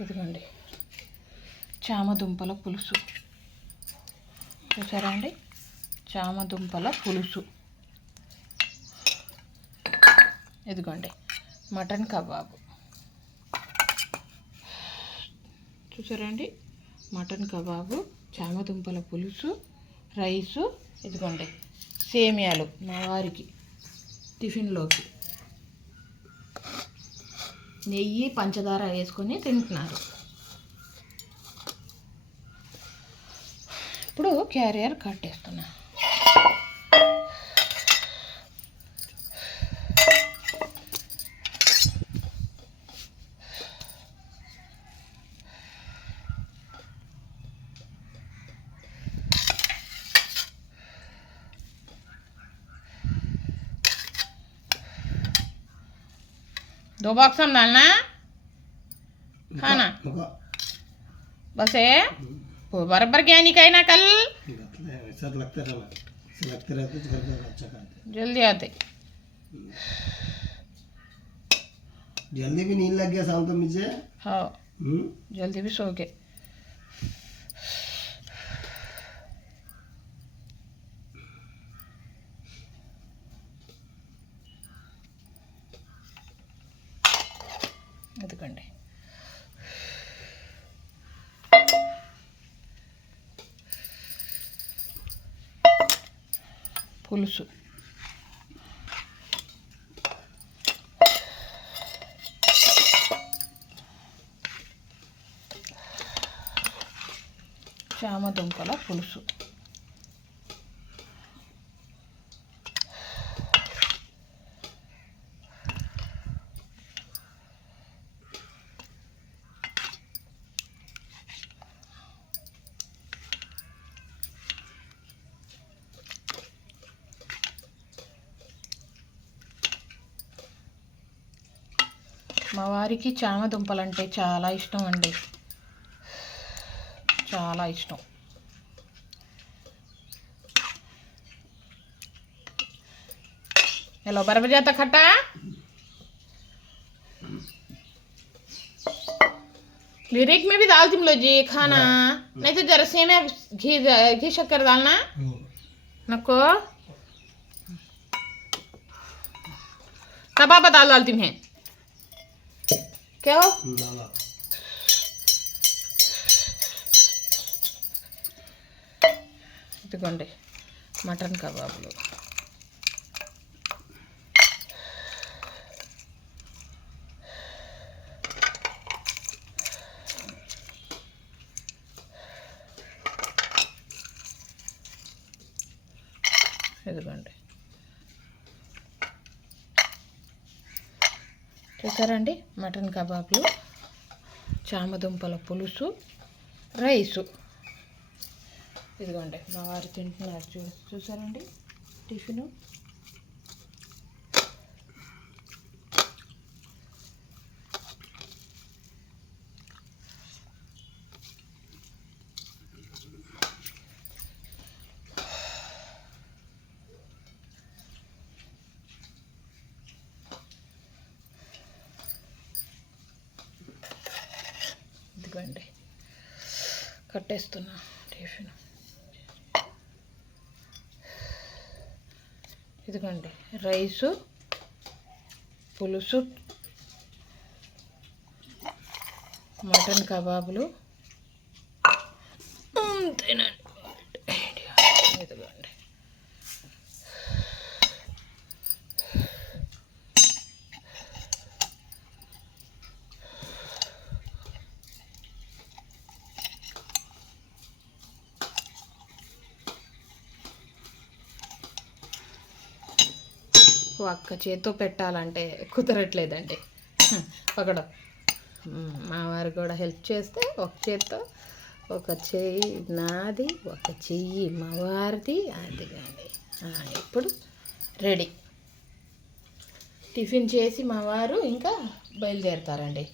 ఇదిగోండి. చామదుంపల పులుసు. చూసారా అండి? చామదుంపల పులుసు. ఇదిగోండి మటన్ కబాబు. చూసారా అండి? మటన్ కబాబు చామదుంపల పులుసు రైసు ఇదిగోండి సేమియాలు మా వారికి టిఫిన్లోకి. నెయ్యి పంచదార వేసుకొని తింటున్నారు. ఇప్పుడు క్యారియర్ కట్టేస్తున్నా दो बॉक्स हम डालना खाना। बस है वो बराबर क्या नहीं कहना कल। लागतं लागतं राहतं घरचं अच्छा जल्दी आते। जल्दी भी नींद लग गया शाम को मुझे। हाँ। हम्म? जल्दी भी सो गए। ఎందుకండి పులుసు. చామదుంపల పులుసు. మా వారికి చామదుంపలంటే చాలా ఇష్టం అండి చాలా ఇష్టం हेलो बराबर जाता खट्टा लिरिक में भी डाल तुम लो जी खाना नहीं तो जरा से में घी घी शक्कर डालना हो. नको कबाब दाल डाल तुम्हें क्यों ఇదిగోండి మటన్ కబాబులు. ఇదిగోండి. చూసారండి మటన్ కబాబ్లు చామదుంపల పులుసు రైసు. ఇదిగోండి మా వారు తింటున్నారు చూ చూసారండి టిఫిను? ఇదిగోండి కట్టేస్తున్నా టిఫిన్. ఇదిగోండి రైసు పులుసు మటన్ కబాబులు. అంతేనండి ఇదిగోండి ఒక్క చేత్తో పెట్టాలంటే కుదరట్లేదండి. ఒకడు మా వారు కూడా హెల్ప్ చేస్తే ఒక చేత్తో ఒక చెయ్యి నాది ఒక చెయ్యి మావారిది అది కానీ. ఇప్పుడు రెడీ. టిఫిన్ చేసి మా వారు ఇంకా బయలుదేరుతారండి.